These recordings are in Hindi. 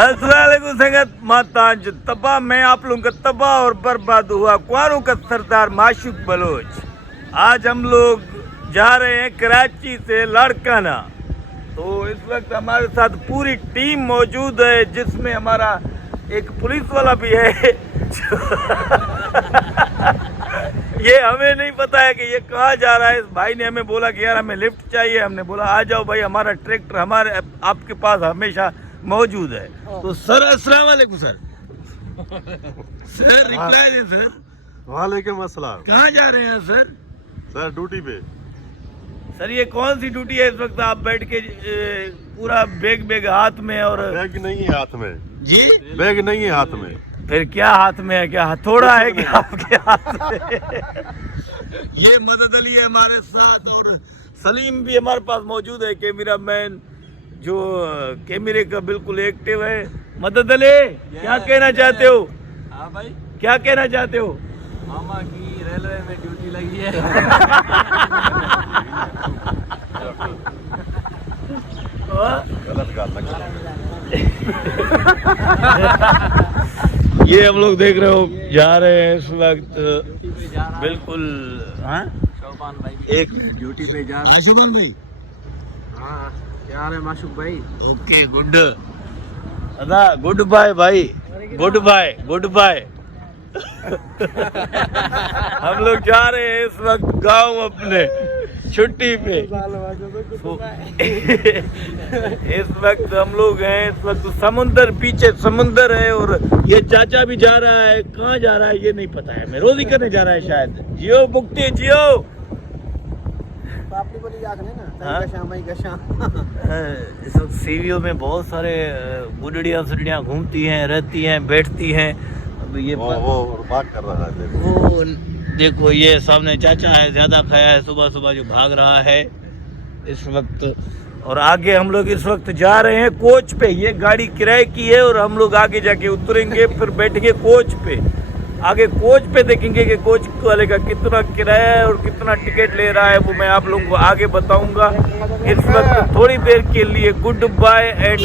अस्सलामुअलैकुम संगत माताज तबाह मैं आप लोगों का तबाह और बर्बाद हुआ क्वारों का सरदार माशूक बलोच। आज हम लोग जा रहे हैं कराची से लाड़काना। तो इस वक्त हमारे साथ पूरी टीम मौजूद है, जिसमें हमारा एक पुलिस वाला भी है। ये हमें नहीं पता है कि ये कहाँ जा रहा है। इस भाई ने हमें बोला कि यार हमें लिफ्ट चाहिए। हमने बोला आ जाओ भाई, हमारा ट्रैक्टर हमारे आपके पास हमेशा मौजूद है। तो सर अस्सलाम वालेकुम सर। सर रिप्लाई दें सर। वालेकुम अस्सलाम। कहाँ जा रहे हैं सर? सर ड्यूटी पे। सर ये कौन सी ड्यूटी है? इस वक्त आप बैठ के पूरा बैग हाथ में। और बैग नहीं है हाथ में जी, बैग नहीं है हाथ में। फिर क्या हाथ में है? क्या हथौड़ा है क्या आपके हाथ में? ये मदद अली है हमारे साथ, और सलीम भी हमारे पास मौजूद है, कैमरा मैन जो कैमरे का बिल्कुल एक्टिव है। मदद अली क्या कहना चाहते हो? हाँ भाई, क्या कहना चाहते हो? मामा की रेलवे में ड्यूटी लगी है। गलत गाल ना करो। ये हम लोग देख रहे हो जा रहे हैं इस वक्त बिल्कुल। हाँ शोभान भाई एक ड्यूटी पे जा रहा आशुमान भाई। हाँ, क्या हाल है माशूक भाई? ओके गुड अदा गुड बाय भाई, गुड बाय गुड बाय। हम लोग जा रहे हैं इस वक्त गांव अपने छुट्टी पे। इस वक्त हम लोग हैं, इस वक्त समुंदर, पीछे समुंदर है और ये चाचा भी जा रहा है। कहाँ जा रहा है ये नहीं पता है, मैं रोजी करने जा रहा है शायद। जियो मुक्ति जियो। इस वक्त सीवियो में बहुत सारे बुढ़ियाँ सुढ़ियाँ घूमती हैं, रहती हैं, बैठती हैं। अब ये वो भाग कर रहा है, देखो। वो देखो ये सामने चाचा है, ज्यादा खाया है सुबह सुबह जो भाग रहा है इस वक्त। और आगे हम लोग इस वक्त जा रहे हैं कोच पे। ये गाड़ी किराए की है और हम लोग आगे जाके उतरेंगे, फिर बैठेंगे कोच पे। आगे कोच पे देखेंगे कि कोच वाले का कितना किराया है और कितना टिकट ले रहा है, वो मैं आप लोगों को आगे बताऊंगा। इस वक्त थोड़ी देर के लिए good bye and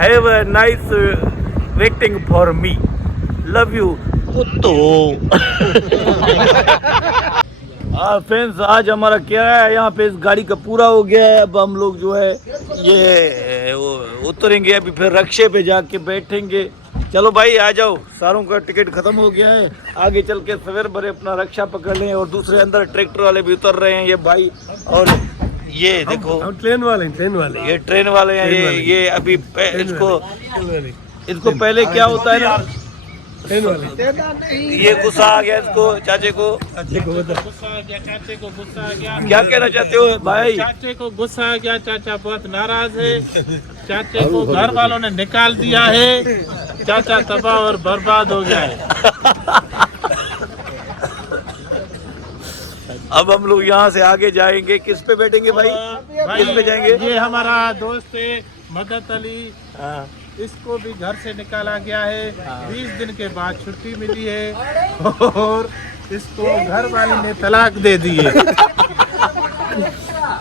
have a nice waiting for me, love you कुत्तो। फ्रेंड्स आज हमारा किराया यहाँ पे इस गाड़ी का पूरा हो गया है। अब हम लोग जो है ये उतरेंगे, अभी फिर रक्शे पे जाके बैठेंगे। चलो भाई आ जाओ, सारों का टिकट खत्म हो गया है। आगे चल के सवेर भरे अपना रक्षा पकड़ लें। और दूसरे अंदर ट्रैक्टर वाले भी उतर रहे हैं ये भाई। और ये देखो हम ट्रेन वाले ये ट्रेन वाले हैं। ये अभी इसको पहले क्या होता है ना, ये गुस्सा आ गया इसको, चाचे को गुस्सा आ गया, चाचे को गुस्सा आ गया। क्या कहना चाहते हो भाई? चाचे को गुस्सा आ गया, चाचा बहुत नाराज है। चाचे को घर वालों ने निकाल दिया है। चाचा तबाह और बर्बाद हो गया है। अब हम लोग यहाँ से आगे जाएंगे। किस पे बैठेंगे भाई? किस पे जाएंगे? ये हमारा दोस्त है मदद अली, इसको भी घर से निकाला गया है। 20 दिन के बाद छुट्टी मिली है और इसको घर वाले ने तलाक दे दी है।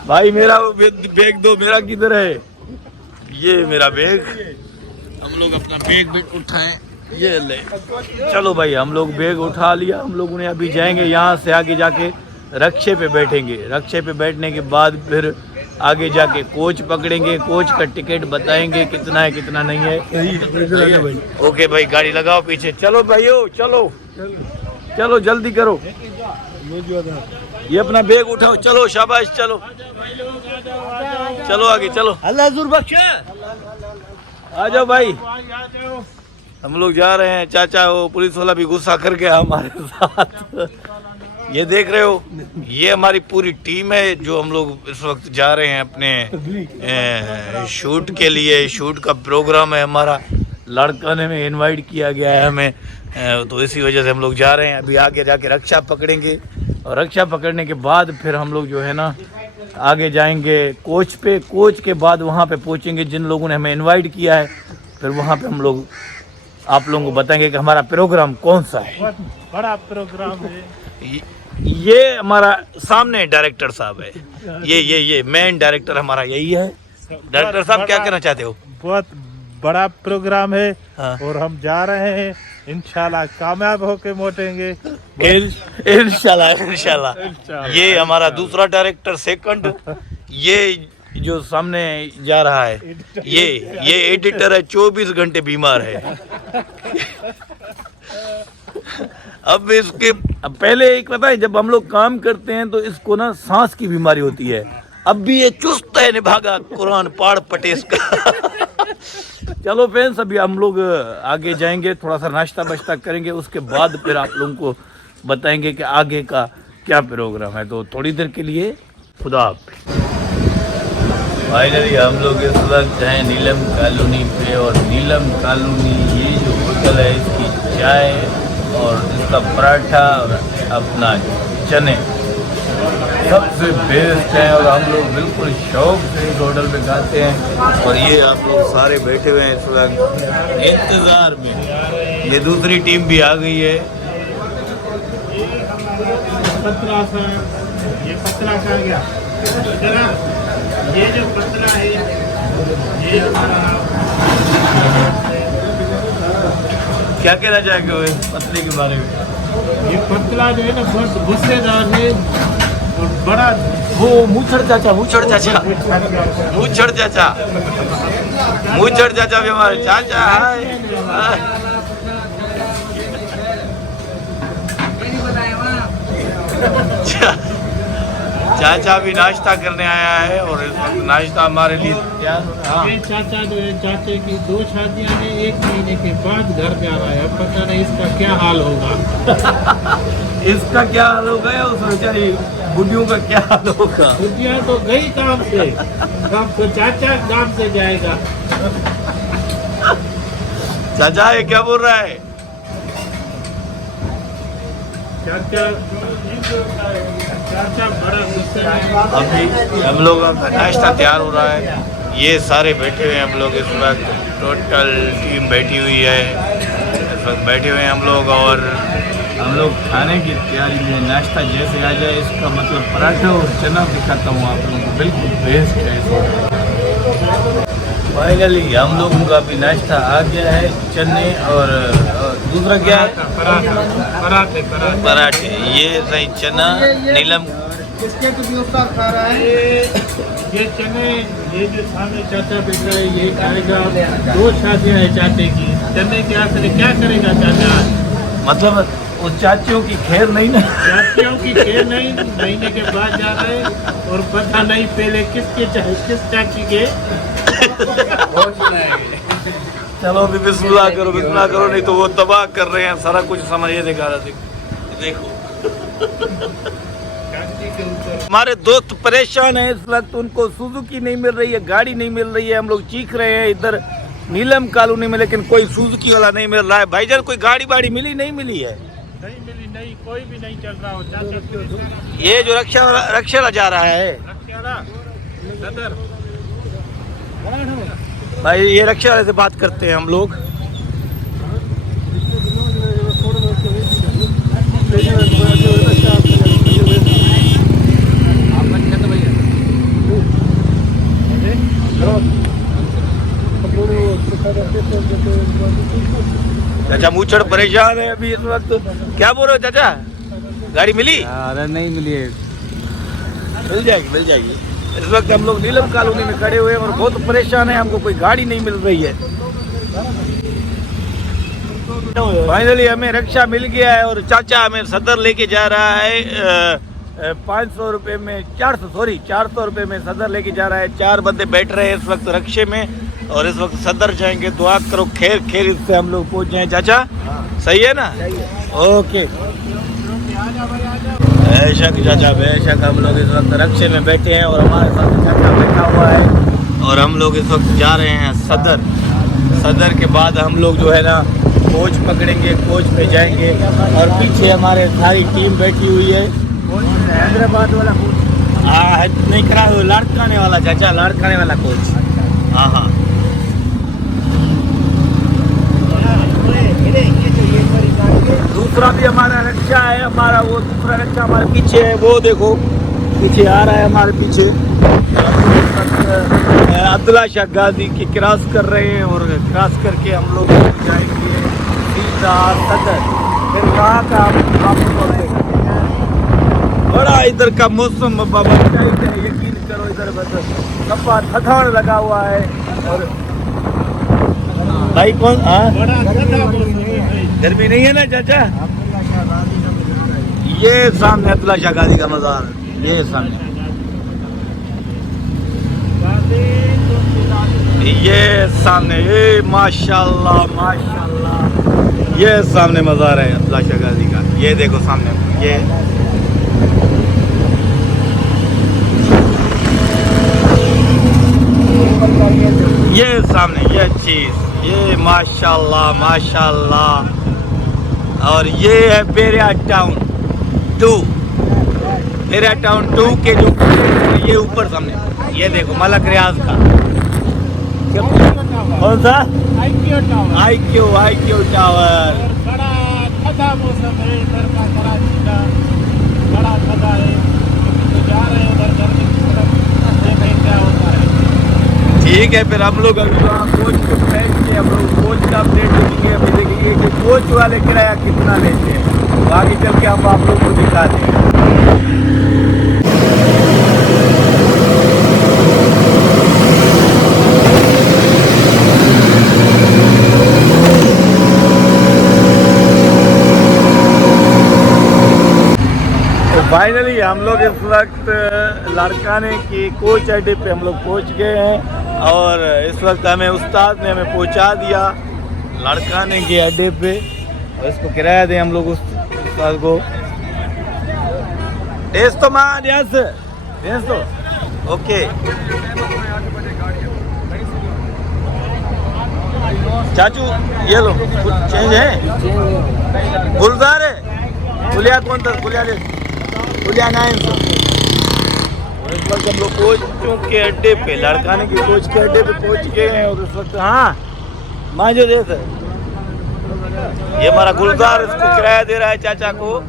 भाई मेरा बैग दो, मेरा किधर है? ये मेरा बैग। हम लोग अपना बैग उठाएं, ये ले। चलो भाई हम लोग बैग उठा लिया हम लोगों ने। अभी जाएंगे यहाँ से आगे जाके रक्शे पे बैठेंगे। रक्शे पे बैठने के बाद फिर आगे जाके कोच पकड़ेंगे। कोच का टिकट बताएंगे कितना है कितना नहीं है। ओके भाई गाड़ी लगाओ पीछे। चलो भाइयों चलो चलो जल्दी करो, ये अपना बैग उठाओ। चलो शाबाश, चलो चलो आगे चलो। अल्लाह हुजूर बख्शे। आ जाओ भाई, हम लोग जा रहे हैं। चाचा वो पुलिस वाला भी गुस्सा कर गया हमारे साथ। ये देख रहे हो, ये हमारी पूरी टीम है जो हम लोग इस वक्त जा रहे हैं अपने शूट के लिए। शूट का प्रोग्राम है हमारा, लाड़काने में इनवाइट किया गया है हमें, तो इसी वजह से हम लोग जा रहे हैं। अभी आगे जाके रक्षा पकड़ेंगे और रक्षा पकड़ने के बाद फिर हम लोग जो है ना आगे जाएंगे कोच पे। कोच के बाद वहाँ पे पहुँचेंगे जिन लोगों ने हमें इनवाइट किया है। फिर वहाँ पे हम लोग आप लोगों को बताएंगे कि हमारा प्रोग्राम कौन सा है। बहुत बड़ा प्रोग्राम है। ये हमारा सामने डायरेक्टर साहब है। ये मेन डायरेक्टर हमारा यही है। डायरेक्टर साहब क्या कहना चाहते हो? बहुत बड़ा प्रोग्राम है हाँ। और हम जा रहे हैं, इंशाल्लाह कामयाब होके मोटेंगे। इंशाल्लाह इंशाल्लाह। ये हमारा दूसरा डायरेक्टर सेकंड, ये जो सामने जा रहा है ये एडिटर है, 24 घंटे बीमार है। अब इसके पहले एक पता है, जब हम लोग काम करते हैं तो इसको ना सांस की बीमारी होती है। अब भी ये चुस्त है निभागा कुरान पाड़ पटेस का। चलो फ्रेंड्स, अभी हम लोग आगे जाएंगे, थोड़ा सा नाश्ता वाश्ता करेंगे, उसके बाद फिर आप लोगों को बताएंगे कि आगे का क्या प्रोग्राम है। तो थोड़ी देर के लिए खुदा हाफिज़। फाइनली हम लोग इस वक्त हैं नीलम कॉलोनी पे, और नीलम कॉलोनी ये जो होटल है, इसकी चाय और इसका पराठा और अपना चने सबसे बेस्ट है, और हम लोग बिल्कुल शौक से इस होटल पे खाते हैं। और ये आप लोग सारे बैठे हुए हैं इस वक्त इंतज़ार में। ये दूसरी टीम भी आ गई है। ये पतला खा गया जरा, ये जो पतला है ये हमारा। क्या कहना चाहेंगे इस पतले के बारे में? ये पतला जो है ना बहुत गुस्सेदार है और बड़ा वो मूछड़ चाचा, मूछड़ चाचा, मूछड़ चाचा, मूछड़ चाचा भी हमारे चाचा है। चाचा भी नाश्ता करने आया है, और इस वक्त नाश्ता हमारे लिए तैयार हो रहा है। ये चाचा जो है, चाचे की 2 शादियां हैं, 1 महीने के बाद घर जा रहा है। अब पता नहीं इसका क्या हाल होगा। इसका क्या हाल होगा या उस बेचारी बुढ़ियों का क्या हाल होगा? बुढ़िया तो गई काम से, अब तो चाचा काम से जाएगा। चाचा ये क्या बोल रहा है? चाचा बड़ा गुस्से में। अभी हम लोग का नाश्ता तैयार हो रहा है। ये सारे बैठे हुए हैं हम लोग इस वक्त, टोटल टीम बैठी हुई है इस वक्त, बैठे हुए हैं हम लोग, और हम लोग खाने की तैयारी में। नाश्ता जैसे आ जाए, इसका मतलब पराठा और चना दिखाता हूँ आप लोगों को, बिल्कुल बेस्ट है इस। फाइनली हम लोगों का भी नाश्ता आ गया है, चने और दूसरा क्या है? पराठे। पराठे। ये सही चना नीलम खा रहा है। ये चने, ये जो सामने चाचा बैठा है ये खाएगा। 2 शादियां है चाचे की, चने के आसरे क्या करेगा चाचा? मतलब उस चाचियों की खैर नहीं ना? चाचियों की खैर नहीं, महीने के बाद जा रहे हैं, और पता नहीं पहले किस चाची के। चलो अभी बिस्मिल्लाह करो, नहीं तो वो तबाह कर रहे हैं सारा कुछ। समझ ये दिखा रहा देखो हमारे दोस्त परेशान हैं इस वक्त, उनको सुजुकी नहीं मिल रही है, गाड़ी नहीं मिल रही है। हम लोग चीख रहे हैं इधर नीलम कॉलोनी में, लेकिन कोई सुजुकी वाला नहीं मिल रहा है। भाईजान कोई गाड़ी बाड़ी मिली नहीं मिली है? नहीं मिली, नहीं कोई भी नहीं चल रहा हो। चाचा ये जो रक्षा जा रहा है भाई, ये रक्षा वाले से बात करते हैं हम लोग। चाचा मूछड़ परेशान है अभी इस वक्त। क्या बोल रहे हो चाचा, गाड़ी मिली? अरे नहीं मिली है। मिल जाएगी। इस वक्त हम लोग नीलम कॉलोनी में खड़े हुए हैं और बहुत परेशान है, हमको कोई गाड़ी नहीं मिल रही है। फाइनली हमें रक्षा मिल गया है, और चाचा हमें सदर लेके जा रहा है 500 रुपये में, 400 रुपये में सदर लेके जा रहा है। 4 बंदे बैठ रहे हैं इस वक्त रक्षे में, और इस वक्त सदर जाएंगे। दुआ करो खैर इससे हम लोग पहुंच जाएं। चाचा सही है ना? ओके। बेशक चाचा, बेशक। हम लोग इस वक्त रक्षे में बैठे हैं, और हमारे साथ चाचा बैठा हुआ है, और हम लोग इस वक्त जा रहे हैं सदर के बाद हम लोग जो है ना कोच पकड़ेंगे, कोच पे जाएंगे। और पीछे हमारे सारी टीम बैठी हुई है। हैदराबाद वाला कोच नहीं करा, लाड़काने वाला चाचा, लाड़काने वाला कोच। हाँ दूसरा भी हमारा रक्षा है, वो दूसरा रक्षा हमारे पीछे है, वो देखो पीछे आ रहा है हमारे पीछे। अब्दुल्ला शाह गाजी की क्रॉस कर रहे हैं और क्रॉस करके हम लोग जाएंगे सीधा सदर। फिर वहाँ का आपको बड़ा इधर का मौसम बाबा यकीन करो, इधर बस सफा थकान लगा हुआ है। और भाई कौन गर्मी नहीं है ना चाचा? ये सामने अब्दुल्ला शाह गाजी का मज़ार, ये सामने, ये सामने, ये माशाल्लाह माशाल्लाह, ये सामने मज़ार है अब्दुल्ला शाह गाजी का। ये देखो सामने, ये सामने ये चीज़, ये माशाल्लाह माशाल्लाह। और ये है पेरिया टाउन 2, पेरिया टाउन 2 के जो ये ऊपर सामने, ये देखो मलक रियाज का कौन सा IQ टावर। बड़ा ठंडा मौसम है इधर का, कराची का बड़ा ठंडा है। तो जा रहे हैं उधर गर्मी की तरफ, देखें क्या होता है। ठीक है, फिर हम लोग अभी वहाँ कोच पे बैठ के हम लोग कोच का अपडेट देखेंगे। अभी देखेंगे कि कोच वाले किराया कितना लेते हैं, आगे चल के हम आप लोग को दिखा देंगे। फाइनली हम लोग इस वक्त लाड़काने की कोच अड्डे पे हम लोग पहुंच गए हैं और इस वक्त हमें उस्ताद ने हमें पहुंचा दिया लाड़काने के अड्डे पे। और इसको किराया दें हम लोग उस उस्ताद को। तो माँ तो ओके। चाचू ये लो कुछ चेंज है, गुलजार है, गुलिया कौन था, गुलिया 900। इस वक्त हम लोग कोचों के अड्डे पे, लड़काने की कोच के अड्डे पे पहुंच गए हैं। और इस वक्त हाँ माँ जो देख, ये हमारा गुलजार इसको किराया दे रहा है चाचा को।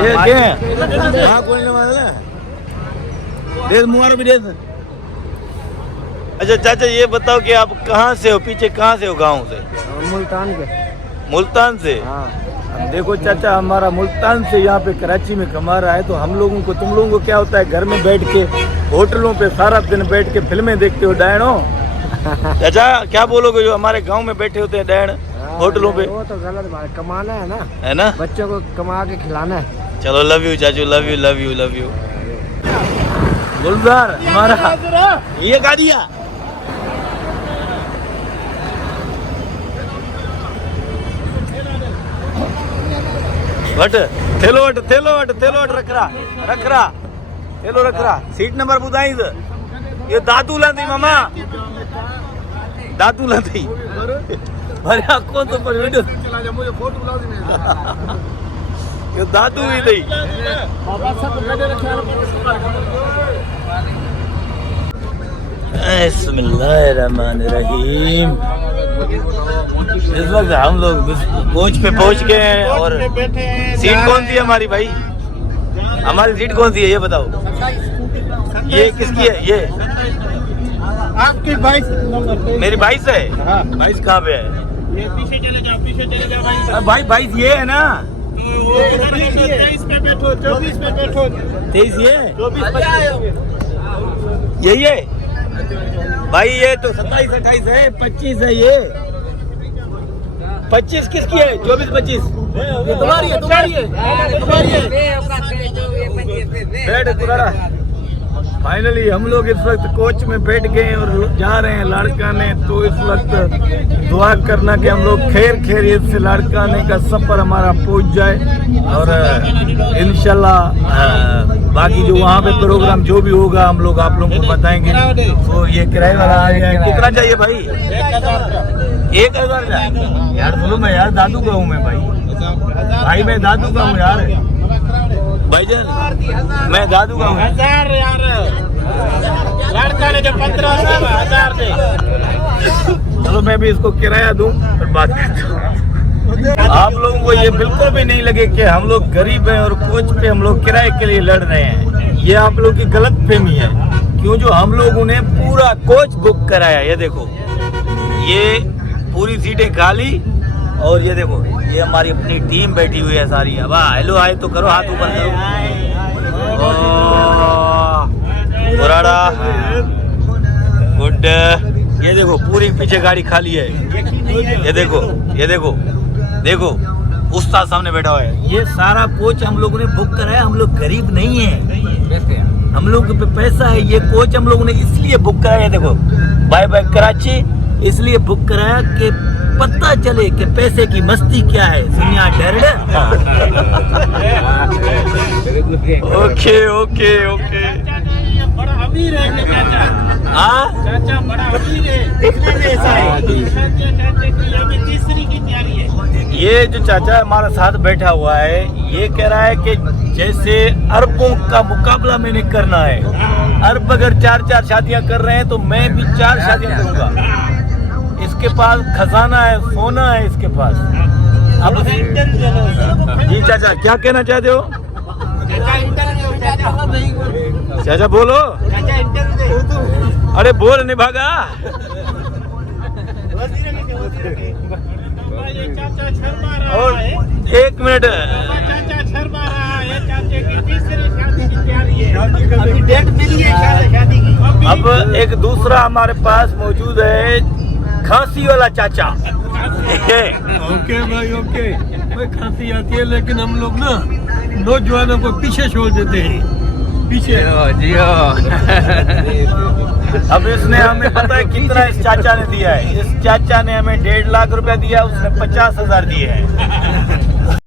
ये क्या हाँ कोई नहीं मालूम दे मुआर भी दे। अच्छा चाचा ये बताओ कि आप कहाँ से हो, पीछे कहाँ से हो, गाँव से? मुल्तान से। हाँ देखो चाचा हमारा मुल्तान से यहाँ पे कराची में कमा रहा है, तो हम लोगों को, तुम लोगों को क्या होता है, घर में बैठ के होटलों पे सारा दिन बैठ के फिल्में देखते हो डैनो। चाचा क्या बोलोगे जो हमारे गांव में बैठे होते हैं डैन होटलों पे? वो तो गलत बात, कमाना है है ना, बच्चों को कमा के खिलाना है। चलो लव यू चाचू, love you love you love you. गुलजार हमारा ये गाड़िया वट थेलो वट रख रहा सीट नंबर बुधाई ये दादू लाती मामा, दादू लाती अरे कौन तो पर वीडियो ये दादू ही नहीं। बिस्मिल्लाहिर्रहमानिर्रहीम। इस वक्त हम लोग कोच पे पहुंच गए हैं और सीट कौन सी है हमारी भाई, हमारी सीट कौन सी है ये बताओ? ये किसकी है? ये आपकी 22 नंबर पे। मेरी 22 है। हाँ 22 कहाँ पे है? ये पीछे चले जाओ भाई 22 ये है ना, 23 पे बैठो, 24 पे बैठो, 23 ये 24 यही है भाई। ये तो 27 28 है, 25 है ये। 25 किसकी है? 24 25 तुम्हारी है। बैठ पुराना। फाइनली हम लोग इस वक्त कोच में बैठ गए और जा रहे हैं लाड़काने। तो इस वक्त दुआ करना कि हम लोग खैरियत से लाड़काने का सफर हमारा पहुंच जाए और इंशाल्लाह बाकी जो वहाँ पे प्रोग्राम जो भी होगा हम लोग आप लोगों को बताएंगे। तो ये किराए वाला आ गया, कितना चाहिए भाई? 1000 यार बोलो, मैं यार दादू का हूँ मैं भाई मैं दादू का हूँ यार भाईजान, मैं दादू का हूँ। 1000 यार लड़का ने जो 1500 दे। चलो मैं भी इसको किराया दूं और बात करता हूँ। आप लोगों को ये बिल्कुल भी नहीं लगे कि हम लोग गरीब हैं और कोच पे हम लोग किराए के लिए लड़ रहे हैं। ये आप लोग की गलत फहमी है, क्यों जो हम लोगों ने पूरा कोच बुक कराया। ये देखो, ये पूरी सीटें खाली, और ये देखो ये हमारी अपनी टीम बैठी हुई है सारी। अब हेलो आए तो करो, हाथ ऊपर करो। पुराड़ा गुड। ये देखो पूरी पीछे गाड़ी खाली है। ये देखो, ये देखो, देखो उस्ताद सामने बैठा हुआ है। ये सारा कोच हम लोगों ने बुक कराया। हम लोग गरीब नहीं है, हम लोग पे पैसा है। ये कोच हम लोगों ने इसलिए बुक कराया, देखो बाय बाय कराची, इसलिए बुक कराया कि पता चले कि पैसे की मस्ती क्या है। सुनिया डर। Okay okay okay. बड़ा अमीर है चाचा। हाँ चाचा बड़ा अमीर है, इसलिए भी ऐसा है। चाचा की अभी तीसरी की तैयारी है। ये जो चाचा हमारे साथ बैठा हुआ है, ये कह रहा है कि जैसे अरबों का मुकाबला मैंने करना है। अरब अगर 4-4 शादियां कर रहे हैं तो मैं भी 4 शादियां करूंगा। इसके पास खजाना है, सोना है इसके पास। अब जी चाचा क्या कहना चाहते हो? चाचा बोलो। अरे बोल नहीं भागा। चाचा शर्मा रहा और है। 1 मिनट, चाचा शर्मा रहा है। चाचे की तीसरी शादी की तैयारी है। अभी डेट मिली है शादी की। अब एक दूसरा हमारे पास मौजूद है, खांसी वाला चाचा। ओके भाई ओके भाई, खांसी आती है लेकिन हम लोग ना नौजवानों को पीछे छोड़ देते हैं। पीछे अब इसने हमें पता है कितना इस चाचा ने दिया है। इस चाचा ने हमें 1.5 लाख रुपया दिया, उसने 50,000 दिए हैं।